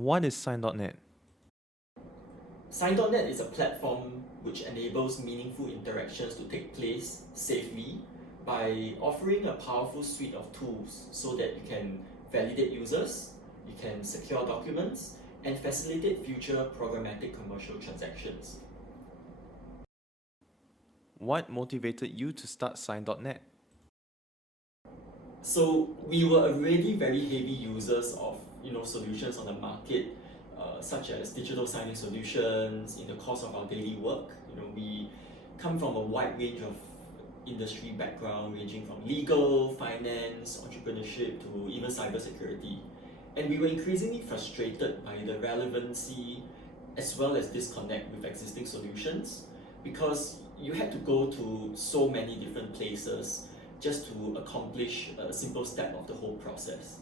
What is Sign.net? Sign.net is a platform which enables meaningful interactions to take place safely by offering a powerful suite of tools so that you can validate users, you can secure documents, and facilitate future programmatic commercial transactions. What motivated you to start Sign.net? So we were already very heavy users of solutions on the market, such as digital signing solutions in the course of our daily work. We come from a wide range of industry background, ranging from legal, finance, entrepreneurship to even cybersecurity. And we were increasingly frustrated by the relevancy as well as disconnect with existing solutions because you had to go to so many different places just to accomplish a simple step of the whole process.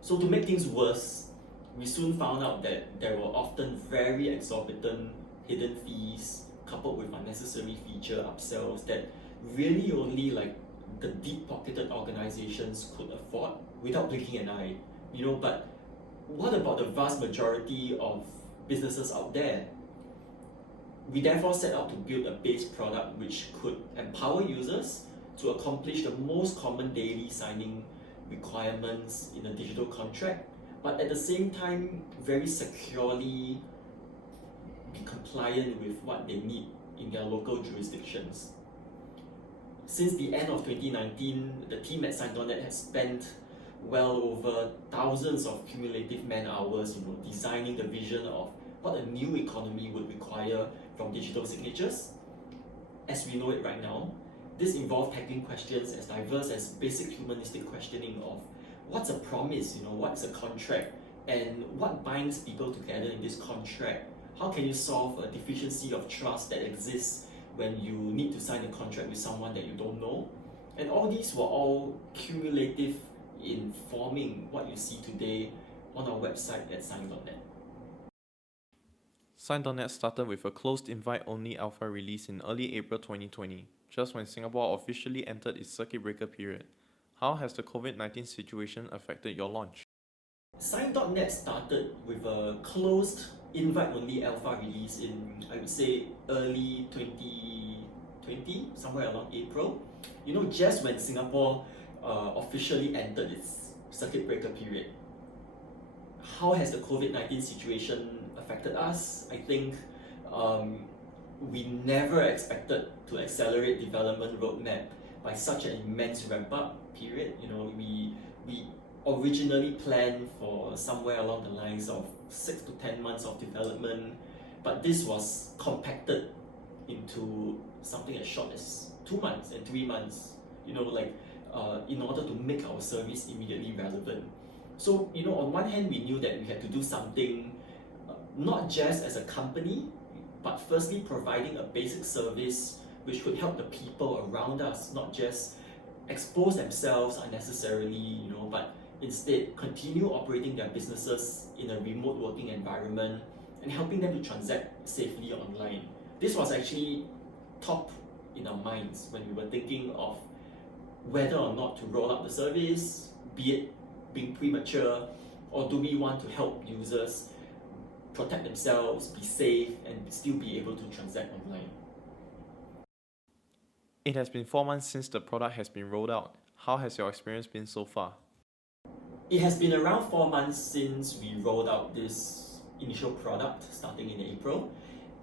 So to make things worse, we soon found out that there were often very exorbitant hidden fees coupled with unnecessary feature upsells that really only like the deep-pocketed organizations could afford without blinking an eye. But what about the vast majority of businesses out there? We therefore set out to build a base product which could empower users to accomplish the most common daily signing requirements in a digital contract, but at the same time very securely be compliant with what they need in their local jurisdictions. Since the end of 2019, the team at Sign.net has spent well over thousands of cumulative man hours, designing the vision of what a new economy would require from digital signatures. As we know it right now, this involved tackling questions as diverse as basic humanistic questioning of what's a promise, what's a contract, and what binds people together in this contract. How can you solve a deficiency of trust that exists when you need to sign a contract with someone that you don't know? And all these were all cumulative in forming what you see today on our website at Sign.net. Sign.net started with a closed invite-only alpha release in early April 2020, just when Singapore officially entered its circuit breaker period. How has the COVID-19 situation affected your launch? Sign.net started with a closed invite-only alpha release in, I would say, early 2020, somewhere around April. Just when Singapore officially entered its circuit breaker period. How has the COVID-19 situation affected us? I think we never expected to accelerate development roadmap by such an immense ramp-up period. We originally planned for somewhere along the lines of 6 to 10 months of development, but this was compacted into something as short as 2 months and 3 months, in order to make our service immediately relevant. So, on one hand, we knew that we had to do something not just as a company, but firstly providing a basic service which could help the people around us not just expose themselves unnecessarily, but instead continue operating their businesses in a remote working environment and helping them to transact safely online. This was actually top in our minds when we were thinking of whether or not to roll out the service, be it being premature, or do we want to help users protect themselves, be safe, and still be able to transact online. It has been 4 months since the product has been rolled out. How has your experience been so far? It has been around 4 months since we rolled out this initial product starting in April,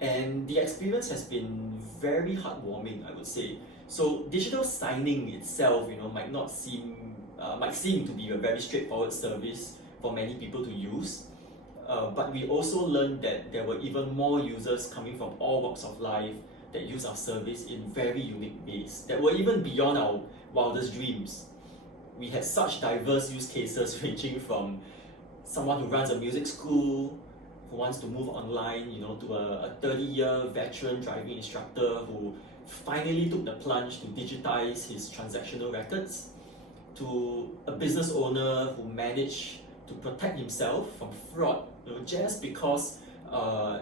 and the experience has been very heartwarming, I would say. So digital signing itself, might seem to be a very straightforward service for many people to use. But we also learned that there were even more users coming from all walks of life that use our service in very unique ways that were even beyond our wildest dreams. We had such diverse use cases ranging from someone who runs a music school, who wants to move online, to a 30-year veteran driving instructor who finally took the plunge to digitize his transactional records, to a business owner who managed to protect himself from fraud, just because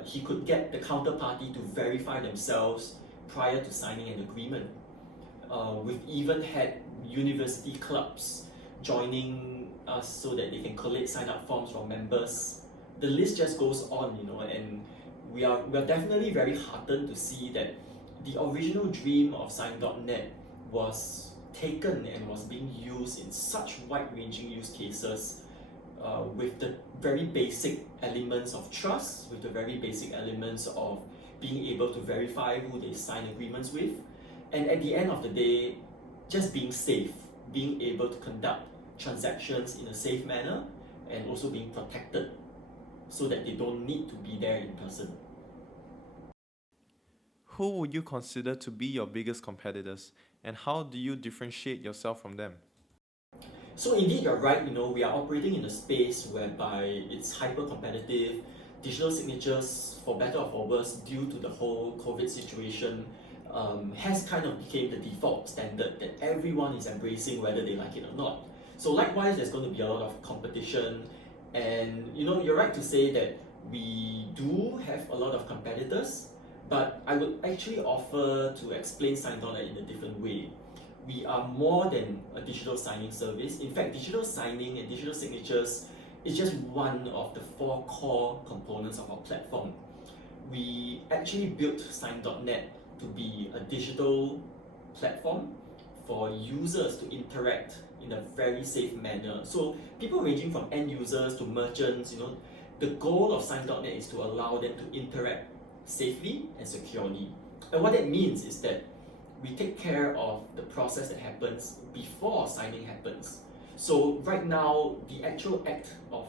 he could get the counterparty to verify themselves prior to signing an agreement. We've even had university clubs joining us so that they can collate sign-up forms from members the list just goes on, and we are definitely very heartened to see that the original dream of Sign.net was taken and was being used in such wide-ranging use cases, with the very basic elements of trust, with the very basic elements of being able to verify who they sign agreements with, and at the end of the day, just being safe, being able to conduct transactions in a safe manner, and also being protected so that they don't need to be there in person. Who would you consider to be your biggest competitors, and how do you differentiate yourself from them? So indeed, you're right. We are operating in a space whereby it's hyper competitive. Digital signatures, for better or for worse, due to the whole COVID situation, has kind of became the default standard that everyone is embracing, whether they like it or not. So likewise, there's going to be a lot of competition, and you're right to say that we do have a lot of competitors, but I would actually offer to explain Sign.net in a different way. We are more than a digital signing service. In fact, digital signing and digital signatures is just one of the 4 core components of our platform. We actually built Sign.net to be a digital platform for users to interact in a very safe manner. So people ranging from end users to merchants, the goal of Sign.net is to allow them to interact safely and securely. And what that means is that we take care of the process that happens before signing happens. So right now, the actual act of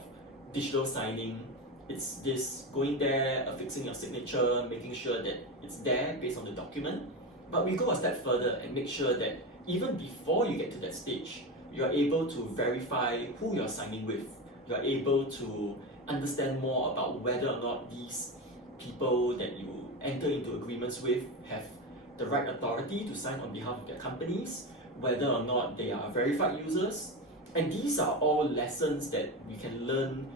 digital signing, it's this going there, affixing your signature, making sure that it's there based on the document. But we go a step further and make sure that even before you get to that stage, you're able to verify who you're signing with. You're able to understand more about whether or not these people that you enter into agreements with have the right authority to sign on behalf of their companies, whether or not they are verified users. And these are all lessons that we can learn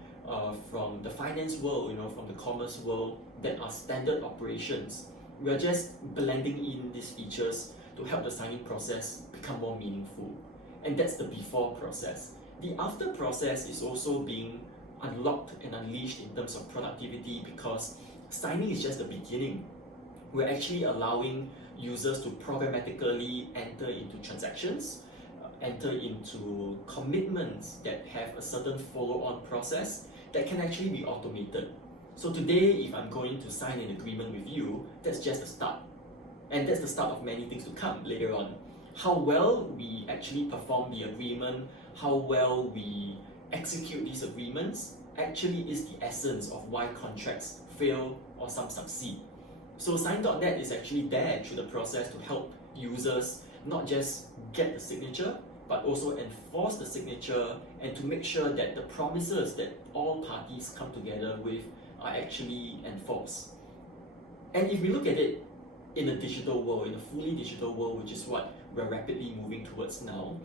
from the finance world, from the commerce world, that are standard operations. We are just blending in these features to help the signing process become more meaningful. And that's the before process. The after process is also being unlocked and unleashed in terms of productivity, because signing is just the beginning. We're actually allowing users to programmatically enter into transactions, enter into commitments that have a certain follow-on process that can actually be automated. So today, if I'm going to sign an agreement with you, that's just the start. And that's the start of many things to come later on. How well we actually perform the agreement, how well we execute these agreements, actually is the essence of why contracts fail or some succeed. So Sign.net is actually there through the process to help users not just get the signature, but also enforce the signature, and to make sure that the promises that all parties come together with are actually enforced. And if we look at it in a digital world, in a fully digital world, which is what we're rapidly moving towards now,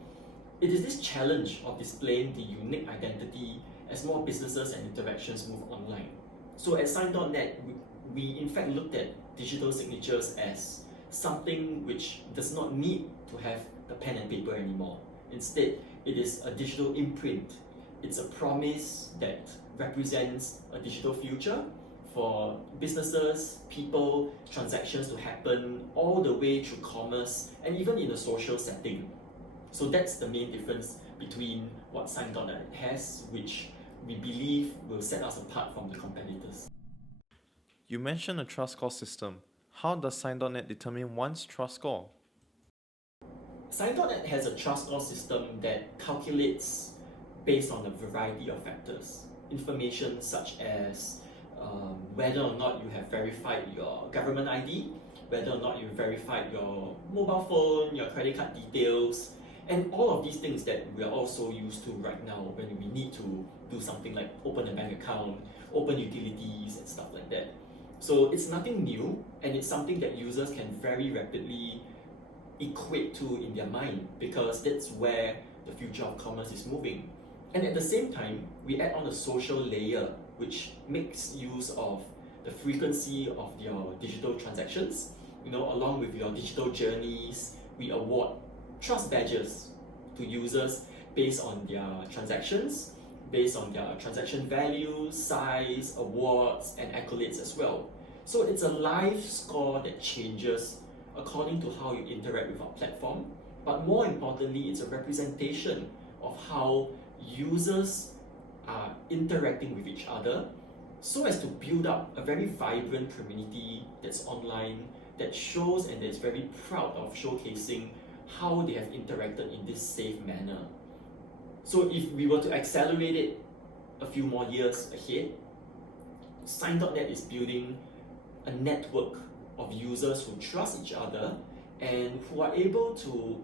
it is this challenge of displaying the unique identity as more businesses and interactions move online. So at Sign.net, we in fact looked at digital signatures as something which does not need to have the pen and paper anymore. Instead, it is a digital imprint. It's a promise that represents a digital future for businesses, people, transactions to happen all the way through commerce and even in a social setting. So that's the main difference between what Sign.net has, which we believe will set us apart from the competitors. You mentioned a trust score system. How does Sign.net determine one's trust score? Sign.net has a trust score system that calculates based on a variety of factors. Information such as whether or not you have verified your government ID, whether or not you verified your mobile phone, your credit card details, and all of these things that we are also used to right now when we need to do something like open a bank account, open utilities, and stuff like that. So it's nothing new, and it's something that users can very rapidly equate to in their mind, because that's where the future of commerce is moving. And at the same time, we add on a social layer which makes use of the frequency of your digital transactions. Along with your digital journeys, we award trust badges to users based on their transactions. based on their transaction value, size, awards, and accolades as well. So it's a live score that changes according to how you interact with our platform, but more importantly, it's a representation of how users are interacting with each other so as to build up a very vibrant community that's online, that shows and that's very proud of showcasing how they have interacted in this safe manner. So if we were to accelerate it a few more years ahead, Sign.net is building a network of users who trust each other and who are able to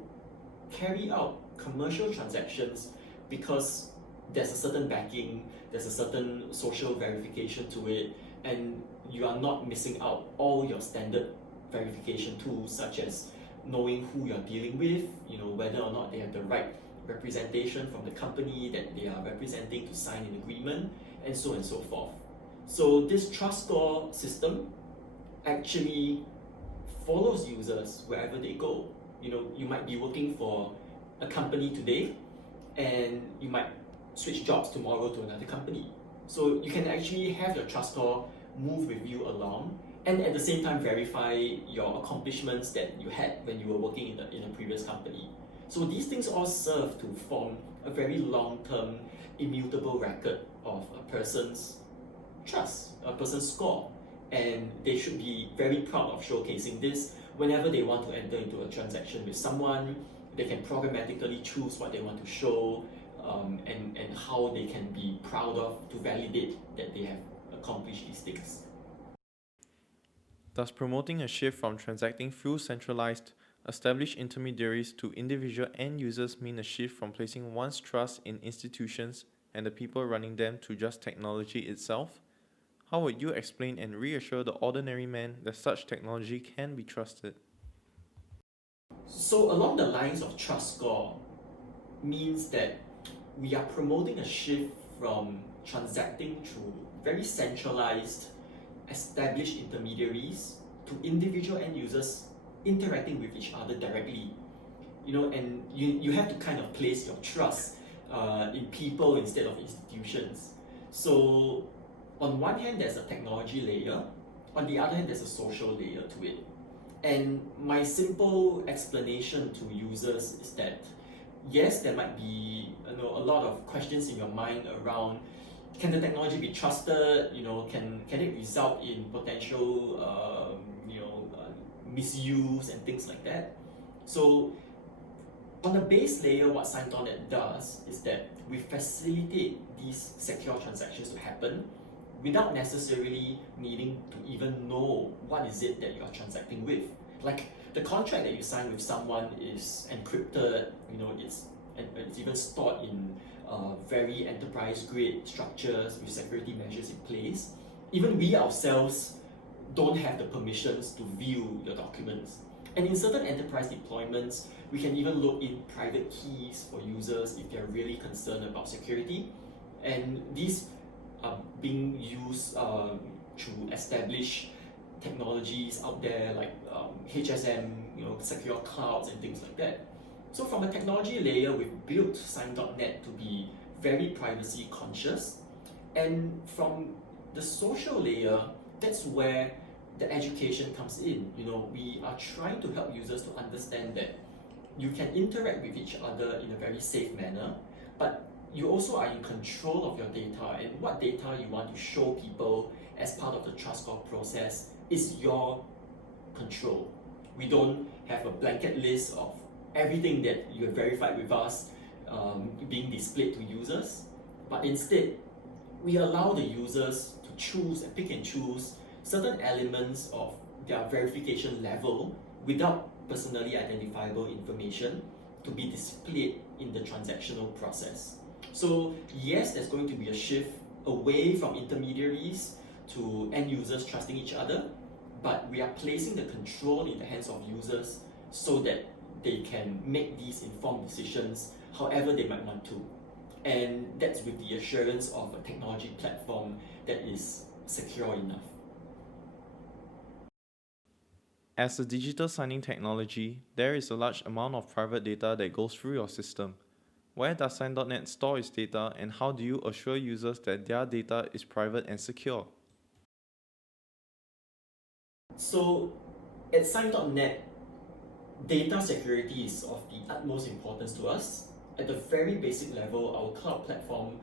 carry out commercial transactions because there's a certain backing, there's a certain social verification to it, and you are not missing out all your standard verification tools such as knowing who you're dealing with, whether or not they have the right representation from the company that they are representing to sign an agreement, and so forth. So this trust score system actually follows users wherever they go. You might be working for a company today and you might switch jobs tomorrow to another company. So you can actually have your trust score move with you along and at the same time verify your accomplishments that you had when you were working in a previous company. So these things all serve to form a very long-term, immutable record of a person's trust, a person's score. And they should be very proud of showcasing this whenever they want to enter into a transaction with someone. They can programmatically choose what they want to show, and how they can be proud of to validate that they have accomplished these things. Does promoting a shift from transacting through centralized, established intermediaries to individual end users mean a shift from placing one's trust in institutions and the people running them to just technology itself? How would you explain and reassure the ordinary man that such technology can be trusted? So along the lines of trust score means that we are promoting a shift from transacting through very centralized, established intermediaries to individual end users interacting with each other directly. And you have to kind of place your trust in people instead of institutions. So on one hand, there's a technology layer. On the other hand, there's a social layer to it. And my simple explanation to users is that yes, there might be a lot of questions in your mind around, can the technology be trusted? Can it result in potential misuse and things like that? So on the base layer, what Sign.net does is that we facilitate these secure transactions to happen without necessarily needing to even know what is it that you're transacting with. Like the contract that you sign with someone is encrypted, it's even stored in very enterprise-grade structures with security measures in place. Even we ourselves don't have the permissions to view your documents. And in certain enterprise deployments, we can even load in private keys for users if they're really concerned about security. And these are being used to establish technologies out there like HSM, secure clouds and things like that. So from a technology layer, we've built Sign.net to be very privacy conscious. And from the social layer, that's where the education comes in. We are trying to help users to understand that you can interact with each other in a very safe manner, but you also are in control of your data, and what data you want to show people as part of the trust score process is your control. We don't have a blanket list of everything that you have verified with us being displayed to users, but instead we allow the users to choose and pick and choose certain elements of their verification level without personally identifiable information to be displayed in the transactional process. So yes, there's going to be a shift away from intermediaries to end users trusting each other, but we are placing the control in the hands of users so that they can make these informed decisions however they might want to. And that's with the assurance of a technology platform that is secure enough. As a digital signing technology, there is a large amount of private data that goes through your system. Where does Sign.net store its data, and how do you assure users that their data is private and secure? So at Sign.net, data security is of the utmost importance to us. At the very basic level, our cloud platform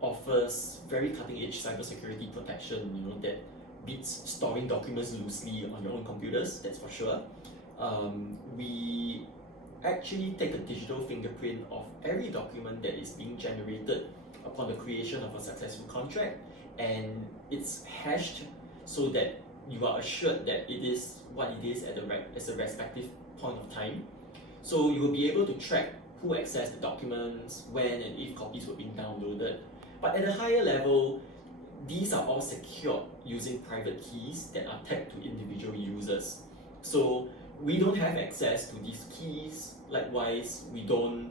offers very cutting-edge cybersecurity protection, that beats storing documents loosely on your own computers, that's for sure. We actually take a digital fingerprint of every document that is being generated upon the creation of a successful contract, and it's hashed so that you are assured that it is what it is at a respective point of time. So you will be able to track who accessed the documents, when and if copies were being downloaded. But at a higher level, these are all secured using private keys that are tagged to individual users. So we don't have access to these keys. Likewise, we don't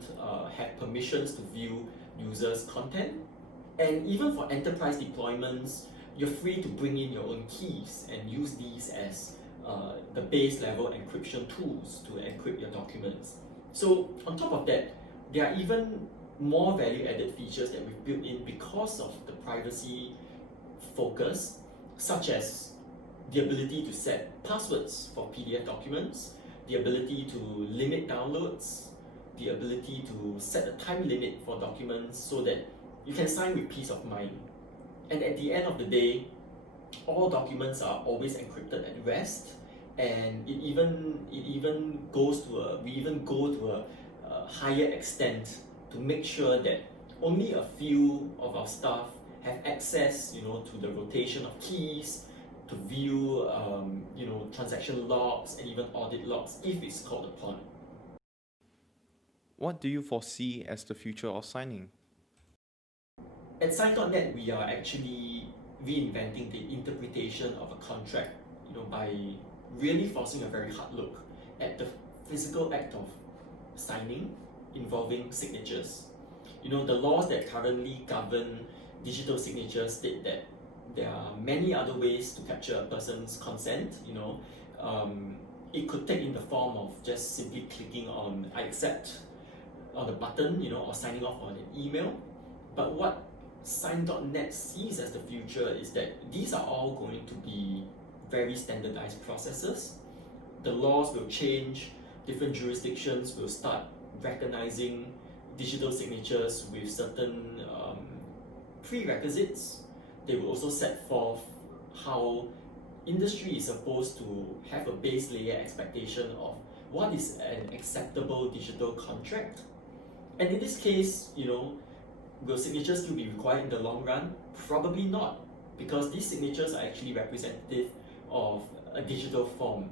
have permissions to view users' content. And even for enterprise deployments, you're free to bring in your own keys and use these as the base level encryption tools to encrypt your documents. So on top of that, there are even more value-added features that we've built in because of the privacy focus, such as the ability to set passwords for PDF documents, the ability to limit downloads, the ability to set a time limit for documents so that you can sign with peace of mind. And at the end of the day, all documents are always encrypted at rest, and we even go to a higher extent to make sure that only a few of our staff have access, to the rotation of keys, to view, transaction logs and even audit logs if it's called upon. What do you foresee as the future of signing? At Sign.net, we are actually reinventing the interpretation of a contract, by really forcing a very hard look at the physical act of signing involving signatures. The laws that currently govern digital signatures state that there are many other ways to capture a person's consent. It could take in the form of just simply clicking on I accept on the button, or signing off on an email. But what Sign.net sees as the future is that these are all going to be very standardized processes. The laws will change, different jurisdictions will start recognizing digital signatures with certain prerequisites. They will also set forth how industry is supposed to have a base layer expectation of what is an acceptable digital contract. And in this case, will signatures still be required in the long run? Probably not, because these signatures are actually representative of a digital form.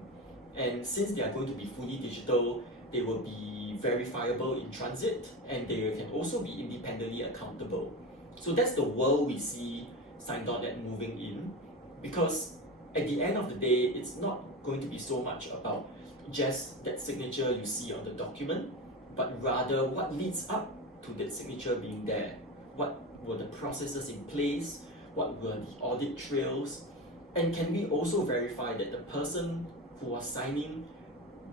And since they are going to be fully digital, they will be verifiable in transit, and they can also be independently accountable. So that's the world we see Sign.net moving in, because at the end of the day, it's not going to be so much about just that signature you see on the document, but rather what leads up to that signature being there. What were the processes in place? What were the audit trails? And can we also verify that the person who was signing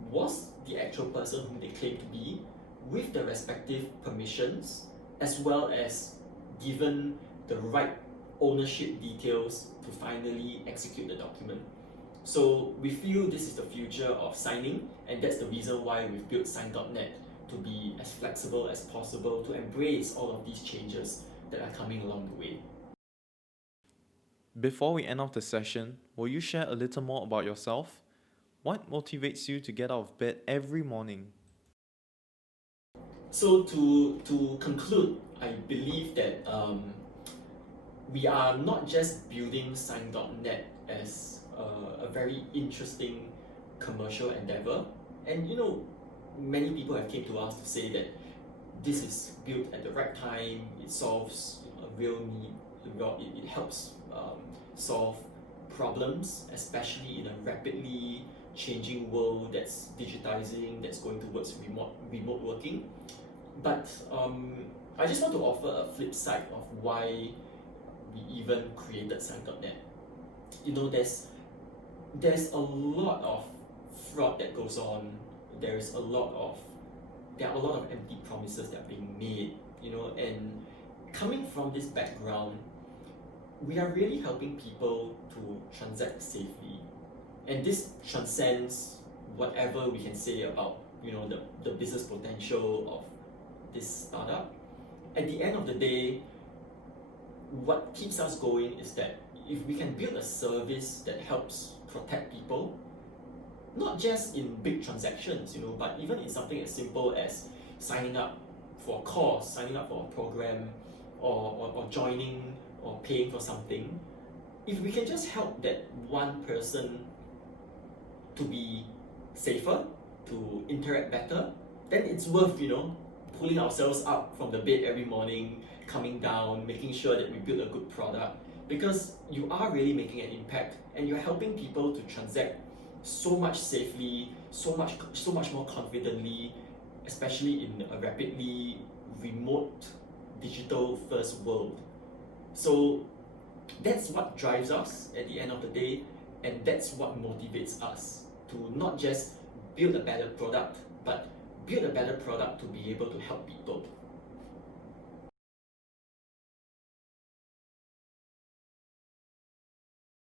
was the actual person whom they claim to be, with the respective permissions, as well as given the right ownership details to finally execute the document. So we feel this is the future of signing, and that's the reason why we've built Sign.net to be as flexible as possible to embrace all of these changes that are coming along the way. Before we end off the session, will you share a little more about yourself? What motivates you to get out of bed every morning? So to conclude, I believe that we are not just building Sign.net as a very interesting commercial endeavor, and many people have came to us to say that this is built at the right time. It solves a real need. It helps solve problems, especially in a rapidly changing world that's digitizing, that's going towards remote working. But I just want to offer a flip side of why we even created Sign.net. There's a lot of fraud that goes on. There's a lot of there are a lot of empty promises that are being made, and coming from this background, we are really helping people to transact safely. And this transcends whatever we can say about, the business potential of this startup. At the end of the day, what keeps us going is that if we can build a service that helps protect people, not just in big transactions, but even in something as simple as signing up for a course, signing up for a program, or joining or paying for something, if we can just help that one person to be safer, to interact better, then it's worth, pulling ourselves up from the bed every morning, coming down, making sure that we build a good product, because you are really making an impact and you're helping people to transact so much safely, so much more confidently, especially in a rapidly remote digital first world. So that's what drives us at the end of the day, and that's what motivates us to not just build a better product, but build a better product to be able to help people.